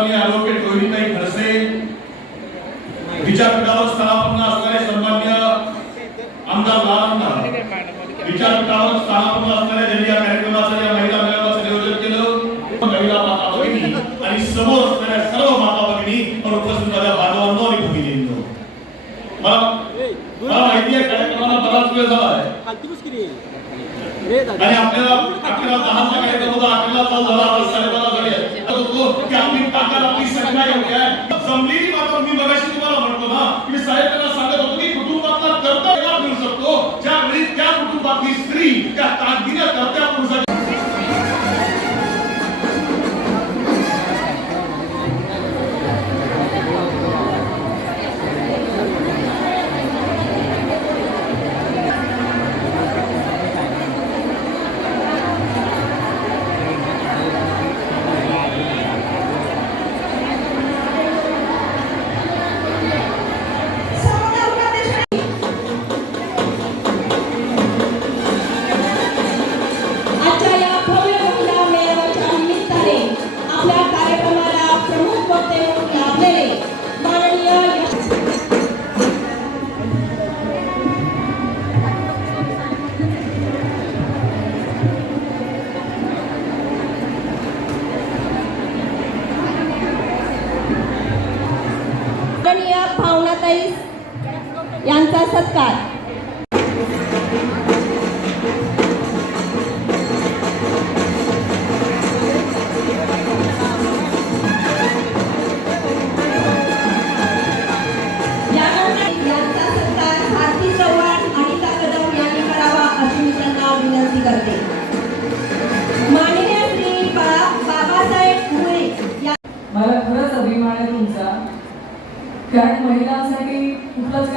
आणि ॲडव्होकेट रोहिणीताई खडसे विचारपीठावर स्थानापन्न असणारे सन्मान्य आमदार लालांना विचारपीठावर स्थानापन्न असणाऱ्या ज्यांनी या कार्यक्रमाचं या महिला मेळाव्याचं नियोजन केलं. महिला माता भगिनी आणि समोर असणाऱ्या सर्व माता भगिनी पण उपस्थित झालेल्या बांधवांनो आणि भगिनींनो. मला मला माहिती आहे कार्यक्रमाला बराच वेळ झाला आहे. आणि आपल्याला अकरा दहाचा कार्यक्रम होता अकरा तास झाला आता साडेबारा झाले.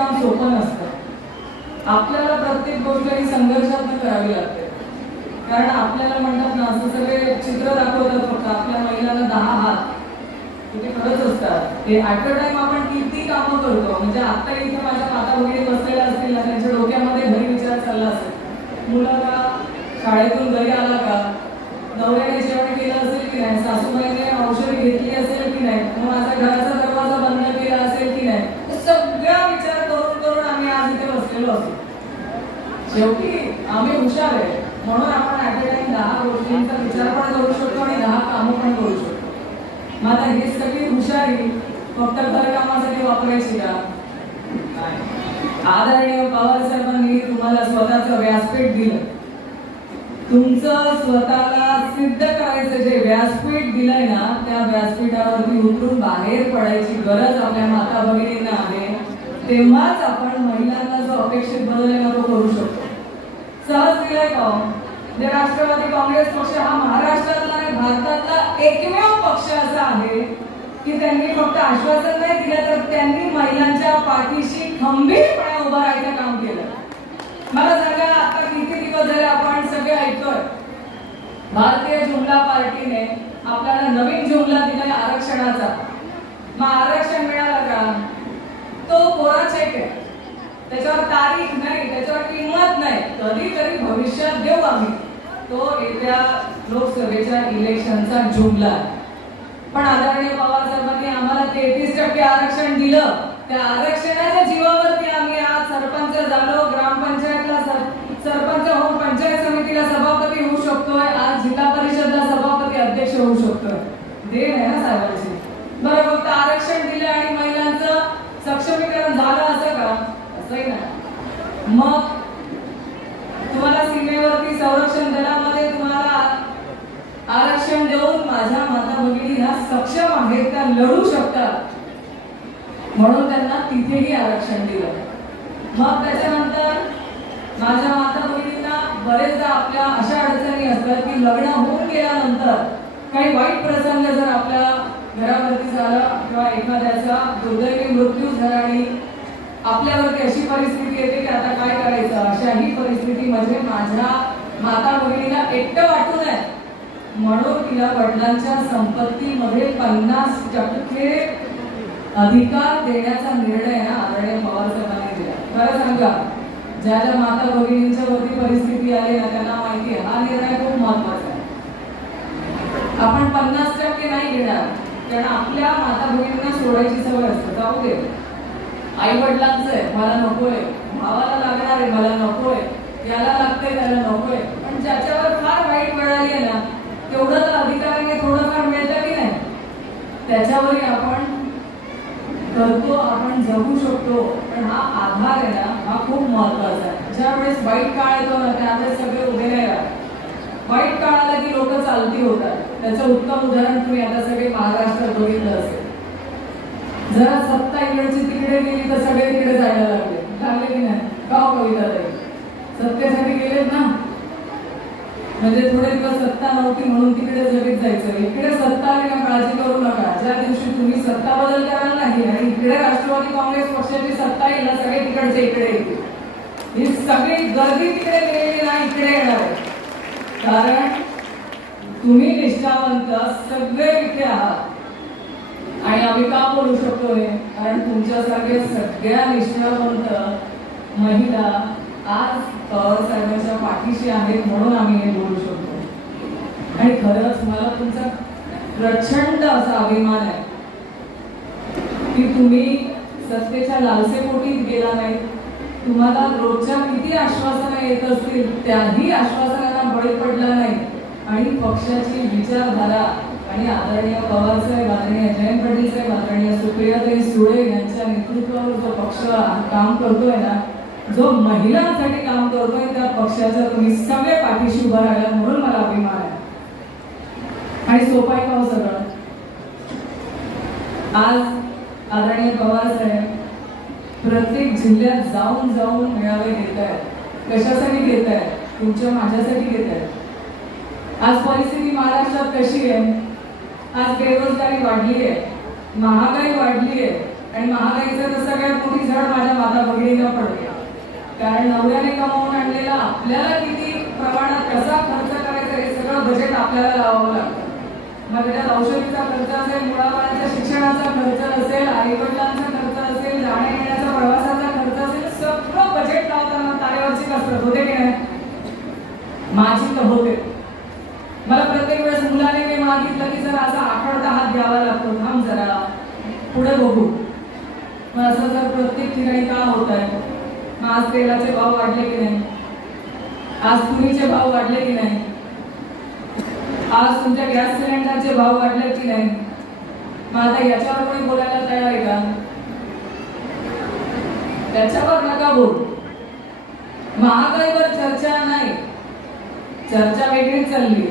काम सोपं नसतं. आपल्याला प्रत्येक गोष्ट ही संघर्षातून करावी लागते. कारण आपल्याला म्हणतात ना असं सगळे चित्र दाखवतात फक्त आपल्या महिलांना दहा हात. ते खरंच असतात. ते ऍट अ टाइम आपण किती कामं करतो म्हणजे आता इथे माझ्या माता वगैरे बसलेल्या असतील ना त्यांच्या डोक्यामध्ये घरी विचार चालला असेल. मुलं का? शाळेतून घरी आला का? नवऱ्याने जेवण केलं असेल की नाही? सासूबाईने औषध घेतली असेल की नाही मग माझा घराचा दरवाजा बंद केला असेल की नाही हे सगळा विचार करून करून आम्ही आज इथे बसलेलो असतो शेवटी आम्ही हुशार आहे म्हणून आपण ऍट अ टाइम दहा गोष्टींचा विचार पण करू शकतो आणि दहा कामं पण करू शकतो. मग ही सगळी हुशारी फक्त घरकामासाठी वापरायची का? आदरणीय पवार साहेबांनी तुम्हाला स्वतःचं व्यासपीठ दिलं. तुमचं स्वतःला सिद्ध करायचं जे व्यासपीठ दिलंय ना त्या व्यासपीठावरती उतरून बाहेर पडायची गरज आपल्या माता भगिनींना आहे. तेव्हाच आपण महिलांना जो अपेक्षित बदल आहे ना तो करू शकतो. सहज दिलाय का हो? राष्ट्रवादी काँग्रेस पक्ष हा महाराष्ट्रातला भारतातला एकमेव पक्ष असा आहे की त्यांनी फक्त आश्वासन नाही दिलं तर त्यांनी महिलांच्या पाठीशी खंबीरपणे उभं राहायचं काम केलं. मला सांगा आता किती दिवस झाले आपण सगळे ऐकतोय? भारतीय जुमला पार्टीने आपल्याला नवीन जुमला दिलाय आरक्षणाचा. मग आरक्षण मिळालं का? तो कोरा चेक आहे? त्याच्यावर तारीख नाही त्याच्यावर किंमत नाही. कधीतरी भविष्यात देऊ आम्ही. तो येत्या लोकसभेच्या इलेक्शनचा जुमला. आहे. पण आदरणीय पवार साहेबांनी आम्हाला तेहतीस टक्के आरक्षण दिलं. त्या आरक्षणाच्या जीवावरती आम्ही आज सरपंच झालो ग्रामपंचायतला सरपंच होऊन पंचायत समितीला सभापती होऊ शकतोय आज जिल्हा परिषदला सभापती अध्यक्ष होऊ शकतोय. देण आहे ना साहेबांची. बरं फक्त आरक्षण दिलं आणि महिलांचं सक्षमीकरण झालं असं का? असंही नाही. मग तुम्हाला सीमेवरती संरक्षण दलामध्ये आरक्षण देऊन माझ्या माता भगिनी ह्या सक्षम आहेत त्या लढू शकतात. म्हणून त्यांना तिथेही आरक्षण दिलं. मग त्याच्यानंतर माझ्या माता भगिनींना बरेचदा आपल्या अशा अडचणी असतात की लग्न होऊन गेल्यानंतर काही वाईट प्रसंग जर आपल्या घरावरती झाला किंवा एखाद्याचा दुर्दैवी मृत्यू झाला आणि आपल्यावरती अशी परिस्थिती येते की आता काय करायचं? अशाही परिस्थितीमध्ये म्हणजे माझ्या माता भगिनीला एकटं वाटू नये. म्हणून तिला वडिलांच्या संपत्तीमध्ये पन्नास टक्के अधिकार देण्याचा निर्णय ना आदरणीय पवार साहेबांनी दिला. खरं सांगा ज्या ज्या माता भगिनींच्या वरती परिस्थिती आली ना त्यांना माहिती आहे हा निर्णय खूप महत्त्वाचा आहे. आपण पन्नास टक्के नाही घेणार कारण आपल्या माता भगिनींना सोडायची सवय असते. जाऊ दे. आई वडिलांचं आहे मला नकोय. भावाला लागणार आहे मला नकोय. याला लागतंय त्याला नकोय. पण ज्याच्यावर फार वाईट वेळ आली आहे ना तेवढं तर अधिकाराने थोडंफार मिळतं की नाही? त्याच्यावरही आपण करतो आपण जगू शकतो. पण हा आधार आहे ना हा खूप महत्त्वाचा आहे. ज्या वेळेस वाईट काळ येतो ना त्यावेळेस सगळे उभे नाही राहत. वाईट काळ आला की लोक चालती होतात त्याचं उत्तम उदाहरण तुम्ही आता सगळे महाराष्ट्रात बघितलं असेल. जरा सत्ता इकडची तिकडे गेली तर सगळे तिकडे जायला लागले. लागले की नाही? का हो कविता ताई? सत्तेसाठी गेलेत ना? म्हणजे थोडे दिवस सत्ता नव्हती म्हणून तिकडे लगेच जायचं. इकडे सत्ता आली ना काळजी करू नका. ज्या दिवशी तुम्ही सत्ता बदल कराल नाही आणि इकडे राष्ट्रवादी काँग्रेस पक्षाची सत्ता येईल ना सगळे तिकडचे इकडे येतील. ही सगळी गर्दी तिकडे गेलेली ना इकडे येणार. आहे कारण तुम्ही निष्ठावंत सगळे इथे आहात. आणि आम्ही का बोलू शकतोय? कारण तुमच्यासारखे सगळ्या निष्ठावंत महिला आज साहेबांच्या पाठीशी आहेत म्हणून आम्ही हे बोलू शकतो. आणि खरंच मला तुमचा प्रचंड असा अभिमान आहे की तुम्ही सत्तेच्या लालसेपोटीत गेला नाही. तुम्हाला रोजच्या किती आश्वासनं येत असतील त्याही आश्वासनांना बळी पडला नाही. आणि पक्षाची विचारधारा आणि आदरणीय पवारसाहेब आदरणीय जयंत पाटील साहेब आदरणीय सुप्रियाताई सुळे यांच्या नेतृत्वावर जो पक्ष काम करतोय ना जो महिलांसाठी काम करतोय त्या पक्षाचा तुम्ही सगळे पाठीशी उभा राहिला म्हणून मला अभिमान आहे. आणि सोपाय का हो सगळं? आज आदरणीय पवार साहेब प्रत्येक जिल्ह्यात जाऊन जाऊन मेळावे घेत आहेत कशासाठी घेत आहेत तुमच्या माझ्यासाठी घेत आहेत आज परिस्थिती महाराष्ट्रात कशी आहे? आज बेरोजगारी वाढली आहे. महागाई वाढली आहे. आणि महागाईचं तर सगळ्यात मोठी झाड माझ्या माता भगिनीला पडली कारण नवऱ्याने कमावून आणलेला आपल्याला किती प्रमाणात कसा खर्च करायचा हे सगळं बजेट आपल्याला लावावं लागतं. मग त्याच्यात औषधीचा खर्च असेल मुलाबाळांच्या शिक्षणाचा खर्च असेल आईवडिलांचा खर्च असेल जाण्या येण्याचा प्रवासाचा खर्च असेल सगळं बजेट लावताना तारेवरची कसरत होते की नाही? माझी तर होते. मला प्रत्येक वेळेस मुलाने काही मागितलं की जर असा आठवडा हात द्यावा लागतो. थांब जरा पुढे बघू. मग असं जर प्रत्येक ठिकाणी का होत आहे मग आज तेलाचे भाव वाढले की नाही? आज तुरीचे भाव वाढले की नाही? आज तुमच्या गॅस सिलेंडरचे भाव वाढले की नाही? मग आता याच्यावर कोणी बोलायला तयार आहे का? त्याच्यावर नका बोल. महागाईवर चर्चा नाही. चर्चा वेगळीच चालली.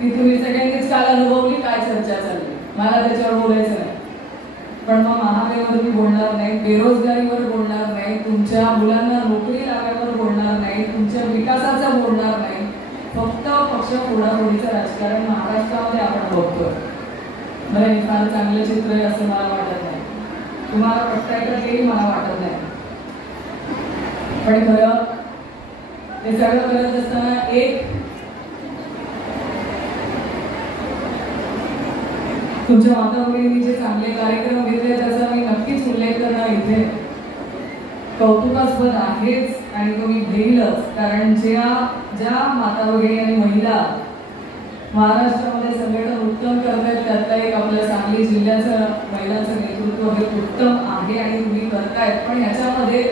ती तुम्ही सगळ्यांनीच काल अनुभवली काय चर्चा चालली. मला त्याच्यावर बोलायचं नाही. पण मग महागाईवर मी बोलणार नाही. बेरोजगारीवर तुमच्या मुलांना नोकरी लागायवर बोलणार नाही तुमच्या विकासाचं बोलणार नाही. फक्त पक्ष फोडाफोडीचं राजकारण महाराष्ट्रामध्ये आपण बघतोय. मला हे फार चांगलं चित्र आहे असं मला वाटत नाही. तुम्हाला पटताय तर तेही मला वाटत नाही. पण खरं हे सगळं करत असताना एक तुमच्या माता मुलींनी जे चांगले कार्यक्रम घेतले त्याचा मी नक्कीच उल्लेख करणार इथे. कौतुकास्पद आहेच आणि तो मी घेईलच कारण ज्या ज्या माता वगैरे आणि महिला महाराष्ट्रामध्ये संघटन उत्तम करतायत त्यातला एक आपल्या सांगली जिल्ह्याचं महिलांचं नेतृत्व हे उत्तम आहे आणि तुम्ही करतायत. पण ह्याच्यामध्ये